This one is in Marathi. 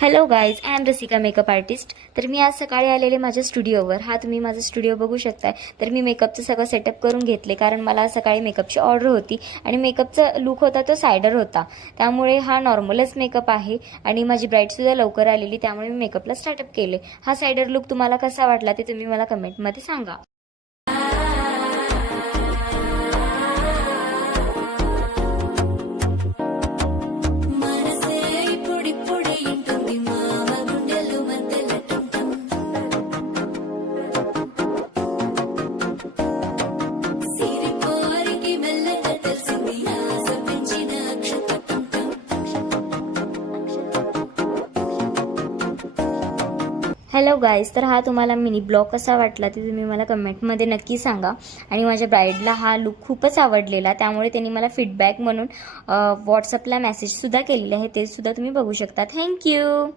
Hello guys, I am Rasika makeup artist. तर मी आज सकाळी आलेले माझ्या स्टुडिओवर. हा तुम्ही माझा स्टुडिओ बघू शकताय. तर मी मेकअपचं सगळं सेटअप करून घेतले, कारण मला सकाळी मेकअपची ऑर्डर होती आणि मेकअपचा लुक होता तो सायडर होता. त्यामुळे हा नॉर्मलच मेकअप आहे आणि माझी ब्राईडसुद्धा लवकर आलेली, त्यामुळे मी मेकअपला स्टार्टअप केले. हा सायडर लुक तुम्हाला कसा वाटला ते तुम्ही मला कमेंटमध्ये सांगा. हॅलो गाईज, तर हा तुम्हाला मिनी ब्लॉग कसा वाटला ते तुम्ही मला कमेंटमध्ये नक्की सांगा. आणि माझ्या ब्राईडला हा लुक खूपच आवडलेला, त्यामुळे त्यांनी मला फीडबॅक म्हणून व्हॉट्सअपला मेसेजसुद्धा केलेले आहे, ते सुद्धा तुम्ही बघू शकता. थँक्यू.